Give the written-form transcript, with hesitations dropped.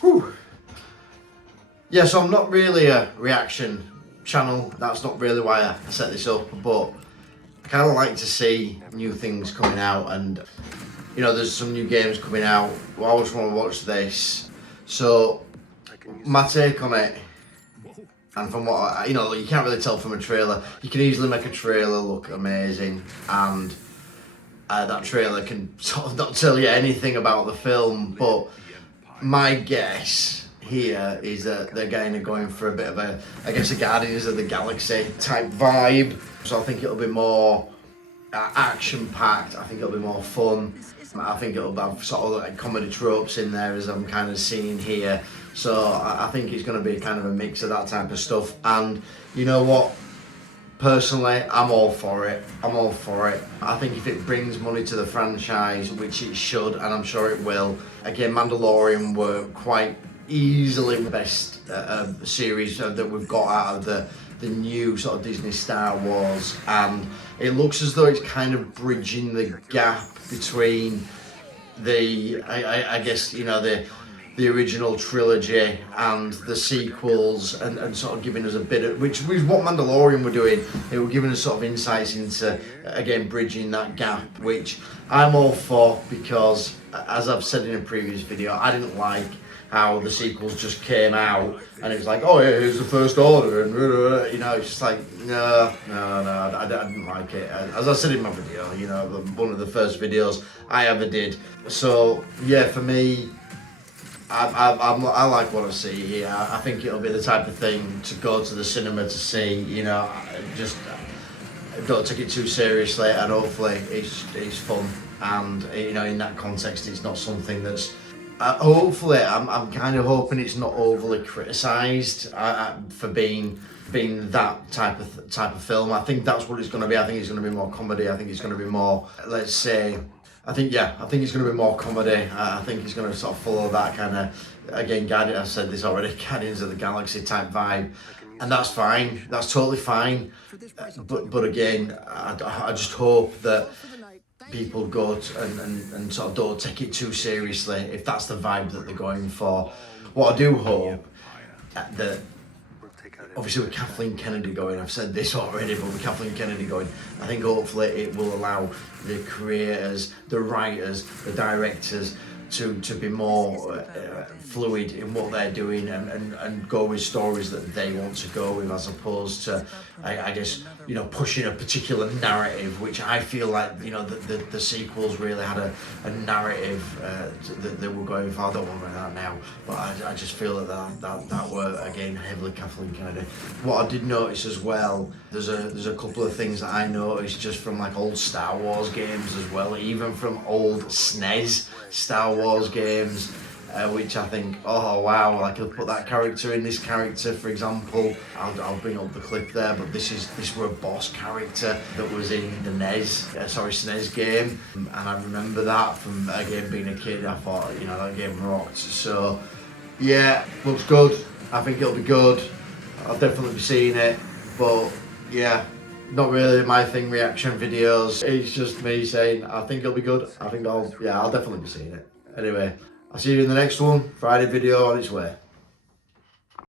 Whew. Yeah, so I'm not really a reaction channel. That's not really why I set this up, but I kind of like to see new things coming out, and you know, there's some new games coming out. I always want to watch this. So my take on it, and from what you know, you can't really tell from a trailer. You can easily make a trailer look amazing, and that trailer can sort of not tell you anything about the film. But my guess here is that they're kind of going for a bit of a, I guess, a Guardians of the Galaxy type vibe. So I think it'll be more action packed. I think it'll be more fun. I think it'll have sort of like comedy tropes in there, as I'm kind of seeing here. So I think it's going to be kind of a mix of that type of stuff. And you know what? Personally, I'm all for it. I'm all for it. I think if it brings money to the franchise, which it should, and I'm sure it will. Again, Mandalorian were quite easily the best series that we've got out of the new sort of Disney Star Wars, and it looks as though it's kind of bridging the gap between the, I guess, you know, the original trilogy and the sequels, and sort of giving us a bit of, which was what Mandalorian were doing. They were giving us sort of insights into, again, bridging that gap, which I'm all for, because as I've said in a previous video, I didn't like how the sequels just came out and it was like, oh yeah, here's the First Order, and you know, it's just like, no, I didn't like it. As I said in my video, you know, one of the first videos I ever did. So yeah, for me, I like what I see here. I think it'll be the type of thing to go to the cinema to see. You know, just don't take it too seriously, and hopefully it's fun. And you know, in that context, it's not something that's. Hopefully, I'm kind of hoping it's not overly criticised for being that type of film. I think that's what it's going to be. I think it's going to be more comedy. I think it's going to be more, let's say, I think it's going to be more comedy. I think it's going to sort of follow that kind of, again, I said this already, Guardians of the Galaxy type vibe, and that's fine. That's totally fine. But again, I just hope that people go and sort of don't take it too seriously if that's the vibe that they're going for. What I do hope that, obviously with Kathleen Kennedy going, I've said this already, but with Kathleen Kennedy going, I think hopefully it will allow the creators, the writers, the directors to be more fluid in what they're doing, and go with stories that they want to go with, as opposed to, I guess, you know, pushing a particular narrative, which I feel like, you know, the sequels really had a narrative that they were going for. I don't want to that now, but I just feel that were, again, heavily Kathleen Kennedy. What I did notice as well, there's a couple of things that I noticed just from like old Star Wars games as well, even from old SNES Star Wars games, which I think, oh wow, I could put that character in this character, for example. I'll bring up the clip there, but this were a boss character that was in the SNES game, and I remember that from, again, being a kid. I thought, you know, that game rocked. So yeah, looks good. I think it'll be good. I'll definitely be seeing it, but yeah, not really my thing, reaction videos. It's just me saying I think it'll be good. I think I'll definitely be seeing it. Anyway, I'll see you in the next one. Friday video on its way.